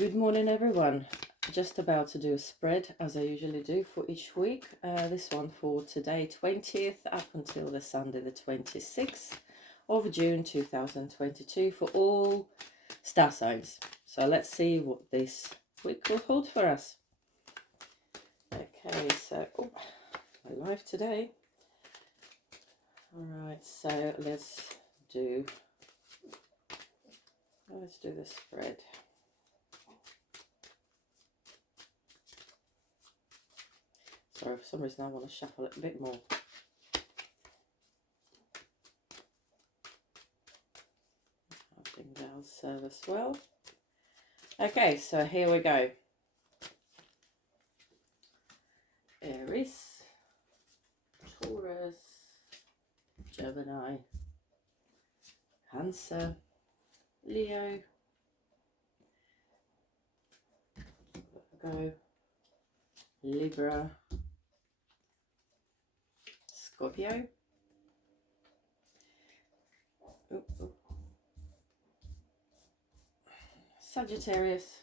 Good morning, everyone. Just about to do a spread as I usually do for each week. This one for today, 20th, up until the Sunday, the 26th of June 2022, for all star signs. So let's see what this week will hold for us. Okay, so my life today. All right, so let's do the spread. Sorry, for some reason I want to shuffle it a bit more. I think that'll serve us well. Okay, so here we go. Aries, Taurus, Gemini, Cancer, Leo, Virgo, Libra, Scorpio, Sagittarius,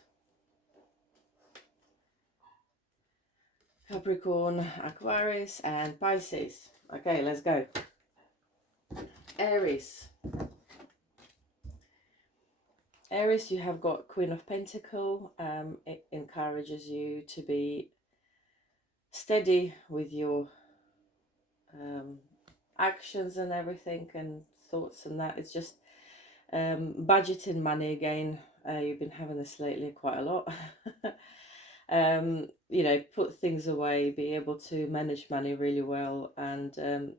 Capricorn, Aquarius, and Pisces. Okay, let's go. Aries. Aries, you have got Queen of Pentacles. It encourages you to be steady with your actions and everything and thoughts and that. It's just budgeting money again. You've been having this lately quite a lot. You know, put things away, be able to manage money really well, and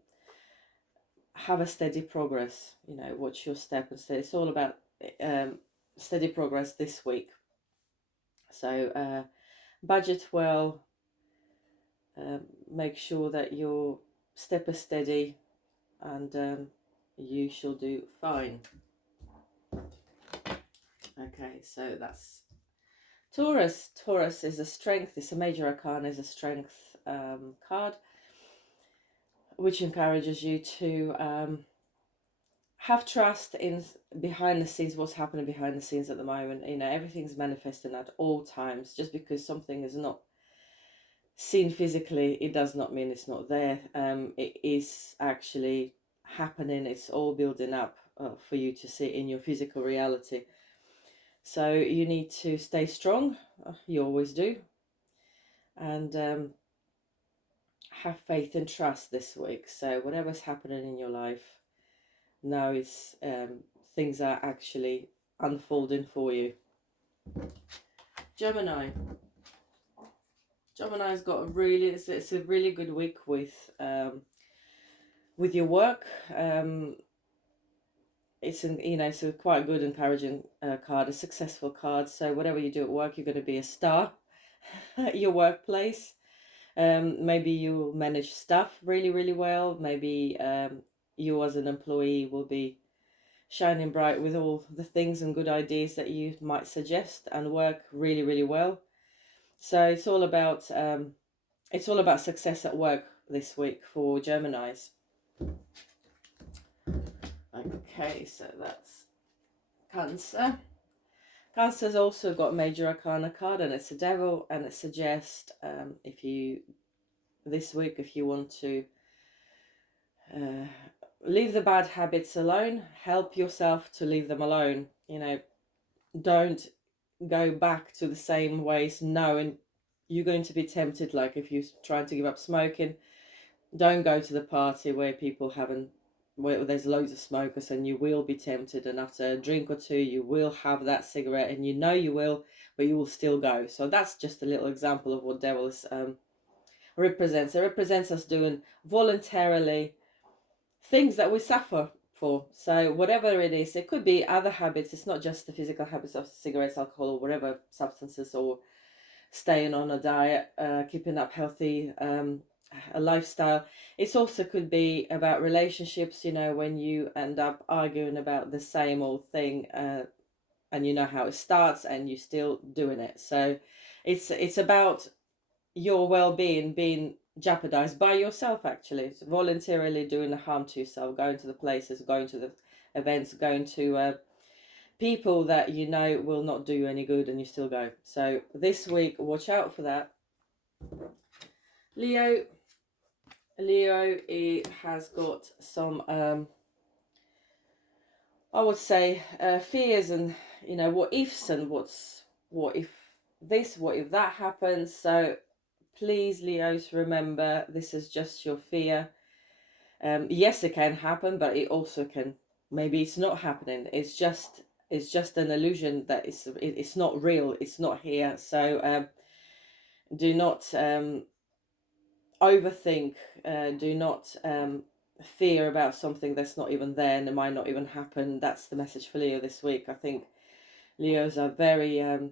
have a steady progress. You know, watch your step and stay. It's all about steady progress this week. So budget well, make sure that your step is steady, and you shall do fine. Okay, so that's Taurus. Taurus is a strength. It's a major arcana, is a strength card, which encourages you to have trust in behind the scenes, what's happening behind the scenes at the moment. You know, everything's manifesting at all times. Just because something is not seen physically, it does not mean it's not there. It is actually happening. It's all building up for you to see in your physical reality. So you need to stay strong. You always do. And have faith and trust this week. So whatever's happening in your life now, is things are actually unfolding for you. Gemini. Gemini's got a really, it's a really good week with your work. It's it's a quite good, encouraging card, a successful card. So whatever you do at work, you're going to be a star at your workplace. Maybe you manage staff really, really well. Maybe you as an employee will be shining bright with all the things and good ideas that you might suggest and work really, really well. So it's all about success at work this week for Geminis. Okay, so that's Cancer. Cancer's also got major arcana card, and it's a devil, and it suggests this week, if you want to leave the bad habits alone, help yourself to leave them alone. You know, don't go back to the same ways knowing you're going to be tempted. Like if you're trying to give up smoking, don't go to the party where there's loads of smokers, and you will be tempted, and after a drink or two you will have that cigarette, and you know you will, but you will still go. So that's just a little example of what devils represents. It represents us doing voluntarily things that we suffer for. So whatever it is, it could be other habits. It's not just the physical habits of cigarettes, alcohol, or whatever substances, or staying on a diet, keeping up healthy a lifestyle. It also could be about relationships, you know, when you end up arguing about the same old thing, and you know how it starts and you're still doing it. So it's about your well-being being jeopardized by yourself, actually. It's voluntarily doing the harm to yourself, going to the places, going to the events, going to people that you know will not do you any good, and you still go. So this week, watch out for that. Leo, it has got some, I would say, fears and, you know, what ifs and what if this, what if that happens. So please, Leos, remember this is just your fear. Yes, it can happen, but it also can, maybe it's not happening. It's just an illusion that it's not real. It's not here. So do not overthink. Do not fear about something that's not even there and it might not even happen. That's the message for Leo this week. I think Leos are very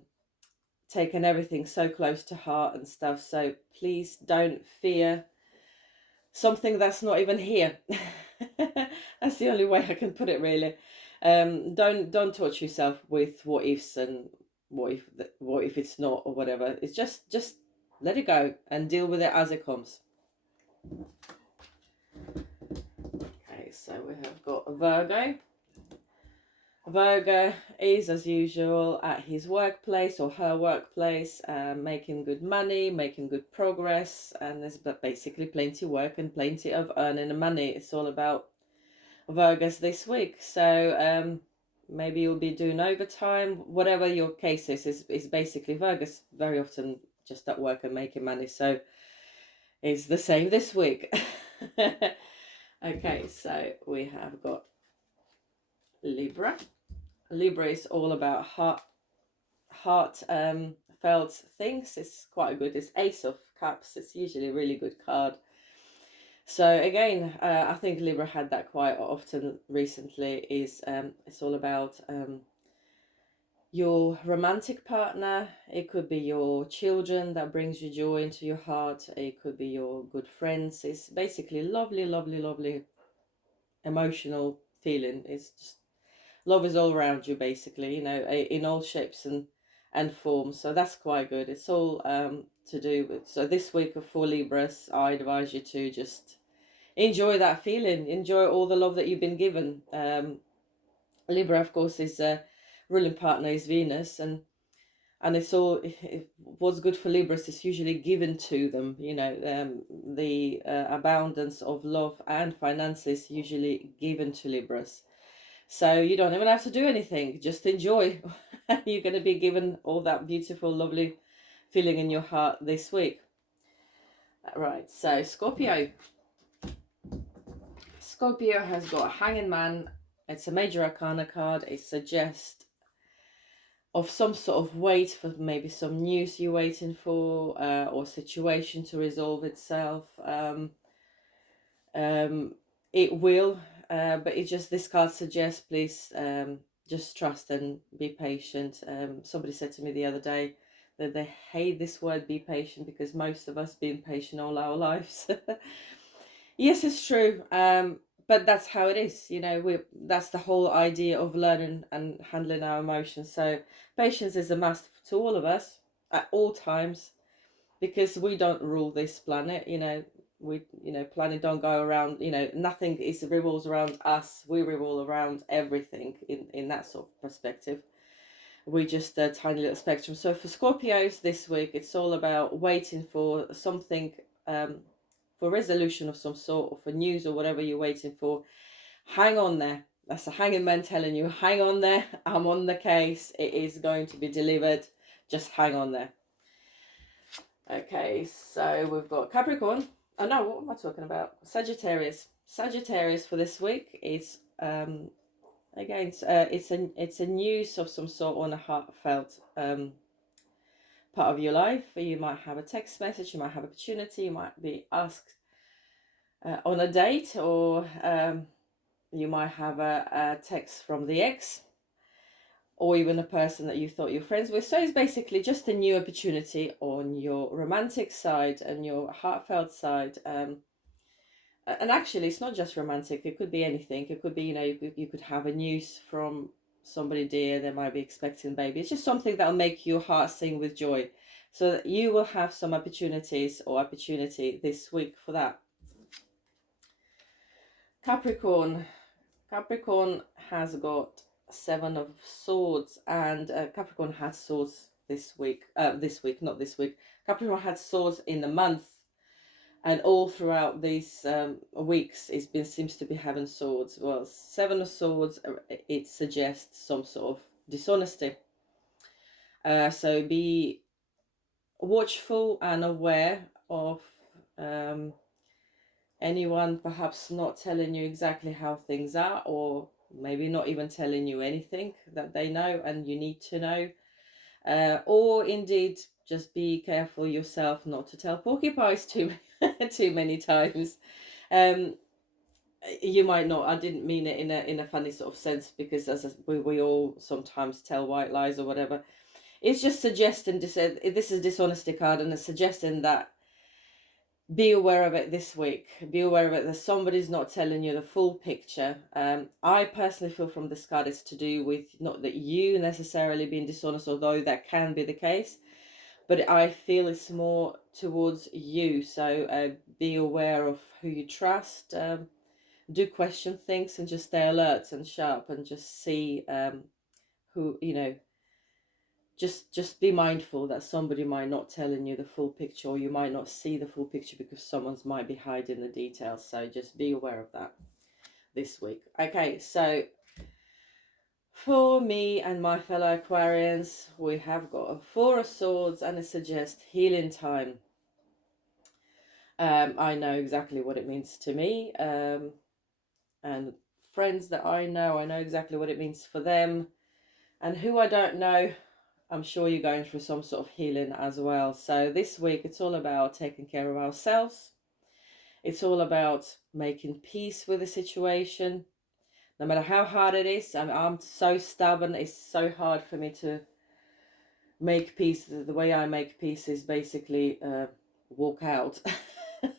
taking everything so close to heart and stuff. So please don't fear something that's not even here. That's the only way I can put it, really. Don't torture yourself with what ifs and what if it's not, or whatever. It's just let it go and deal with it as it comes. Okay, so we have got Virgo. Virgo is, as usual, at his workplace or her workplace, making good money, making good progress, and there's basically plenty of work and plenty of earning money. It's all about Virgos this week. So maybe you'll be doing overtime. Whatever your case is basically Virgos very often just at work and making money. So it's the same this week. Okay, so we have got Libra. Libra is all about heart felt things. It's quite good. It's Ace of Cups. It's usually a really good card. So again, I think Libra had that quite often recently. It's all about your romantic partner. It could be your children that brings you joy into your heart. It could be your good friends. It's basically lovely emotional feeling. It's just love is all around you, basically, you know, in all shapes and forms. So that's quite good. It's all to do with, so this week for Libras, I advise you to just enjoy that feeling, enjoy all the love that you've been given. Libra, of course, is ruling partner is Venus, and it's all, what's good for Libras is usually given to them, you know. The abundance of love and finances usually given to Libras. So you don't even have to do anything, just enjoy. You're going to be given all that beautiful, lovely feeling in your heart this week. Right, so Scorpio. Scorpio has got a Hanging Man. It's a major arcana card. It suggests of some sort of wait for maybe some news you're waiting for, or situation to resolve itself. It will, but it just, this card suggests, please just trust and be patient. Somebody said to me the other day that they hate this word be patient, because most of us been patient all our lives. Yes, it's true. But that's how it is, you know. That's the whole idea of learning and handling our emotions. So patience is a must to all of us at all times, because we don't rule this planet, you know. Planet don't go around, you know, nothing revolves around us. We revolve around everything in that sort of perspective. We just a tiny little spectrum. So for Scorpios this week, it's all about waiting for something, for resolution of some sort, or for news or whatever you're waiting for. Hang on there. That's a Hanging Man telling you, hang on there. I'm on the case. It is going to be delivered. Just hang on there. Okay, so we've got Capricorn. Oh no, what am I talking about? Sagittarius. Sagittarius for this week is again, it's a news of some sort on a heartfelt part of your life. You might have a text message, you might have opportunity, you might be asked on a date, or you might have a text from the ex, or even a person that you thought you were friends with. So it's basically just a new opportunity on your romantic side and your heartfelt side. And actually, it's not just romantic. It could be anything. It could be, you know, you could have a news from somebody dear. They might be expecting a baby. It's just something that'll make your heart sing with joy. So that you will have some opportunities or opportunity this week for that. Capricorn. Capricorn has got Seven of Swords, and Capricorn had swords this week. This week, not this week. Capricorn had swords in the month, and all throughout these weeks, it's been seems to be having swords. Well, Seven of Swords, it suggests some sort of dishonesty. So be watchful and aware of anyone perhaps not telling you exactly how things are, or maybe not even telling you anything that they know and you need to know. Or indeed, just be careful yourself not to tell porcupines too many times. You might not. I didn't mean it in a funny sort of sense, because we all sometimes tell white lies or whatever. It's just suggesting this is dishonesty card, and it's suggesting that be aware of it this week. Be aware of it that somebody's not telling you the full picture. I personally feel from this card it's to do with not that you necessarily being dishonest, although that can be the case, but I feel it's more towards you. So be aware of who you trust. Do question things and just stay alert and sharp, and just see who, just be mindful that somebody might not telling you the full picture, or you might not see the full picture because someone's might be hiding the details. So just be aware of that this week. Okay, so for me and my fellow Aquarians, we have got a Four of Swords, and it suggests healing time. I know exactly what it means to me, and friends that I know exactly what it means for them, and who I don't know, I'm sure you're going through some sort of healing as well. So this week, it's all about taking care of ourselves. It's all about making peace with the situation, no matter how hard it is. I'm so stubborn. It's so hard for me to make peace. The way I make peace is basically walk out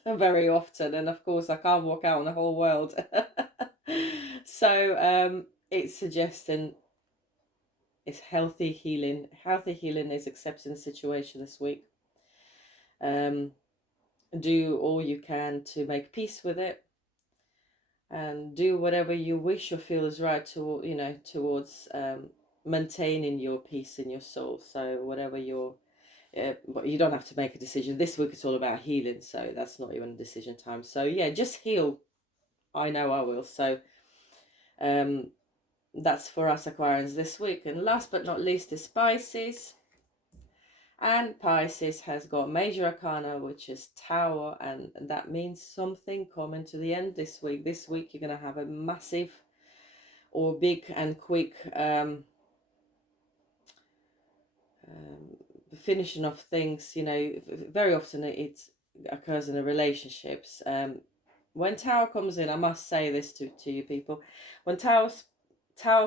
very often. And of course, I can't walk out on the whole world. So it's suggesting it's healthy healing. Healthy healing is accepting the situation this week. Do all you can to make peace with it, and do whatever you wish or feel is right to, towards maintaining your peace in your soul. So whatever you don't have to make a decision this week. It's all about healing, so that's not even a decision time. So yeah, just heal. I know I will. So that's for us Aquarians this week. And last but not least is Pisces. And Pisces has got major arcana, which is Tower, and that means something coming to the end this week. This week you're going to have a massive or big and quick finishing of things. Very often it occurs in the relationships. When Tower comes in, I must say this to you people, when Tower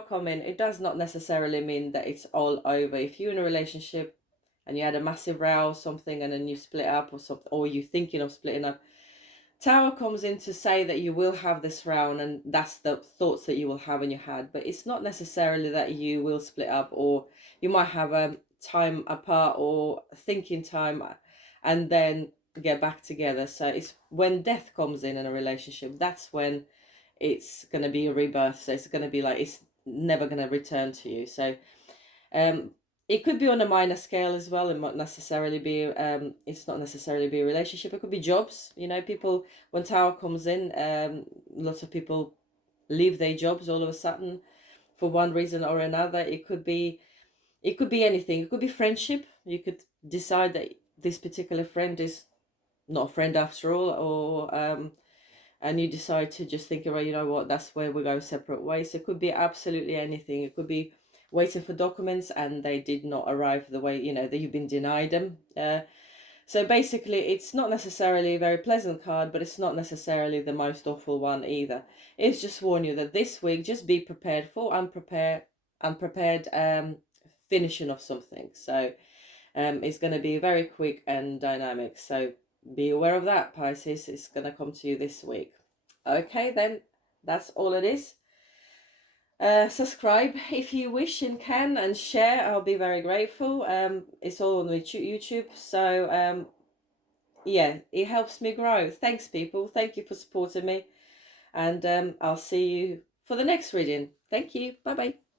come in, it does not necessarily mean that it's all over. If you're in a relationship and you had a massive row or something, and then you split up or something, or you're thinking of splitting up, Tower comes in to say that you will have this row, and that's the thoughts that you will have in your head. But it's not necessarily that you will split up, or you might have a time apart or thinking time and then get back together. So it's when death comes in a relationship, that's when it's going to be a rebirth. So it's going to be like it's never going to return to you. So it could be on a minor scale as well. It might necessarily be it's not necessarily be a relationship. It could be jobs. People, when Tower comes in, lots of people leave their jobs all of a sudden for one reason or another. It could be anything. It could be friendship. You could decide that this particular friend is not a friend after all, or and you decide to just think, well, you know what, that's where we go separate ways. It could be absolutely anything. It could be waiting for documents and they did not arrive the way, that you've been denied them. So basically, it's not necessarily a very pleasant card, but it's not necessarily the most awful one either. It's just warn you that this week, just be prepared for unprepared finishing of something. So it's going to be very quick and dynamic. So be aware of that, Pisces. It's going to come to you this week. Okay, then that's all it is. Subscribe if you wish and can, and share. I'll be very grateful. It's all on the YouTube. So yeah, it helps me grow. Thanks, people. Thank you for supporting me. And I'll see you for the next reading. Thank you. Bye-bye.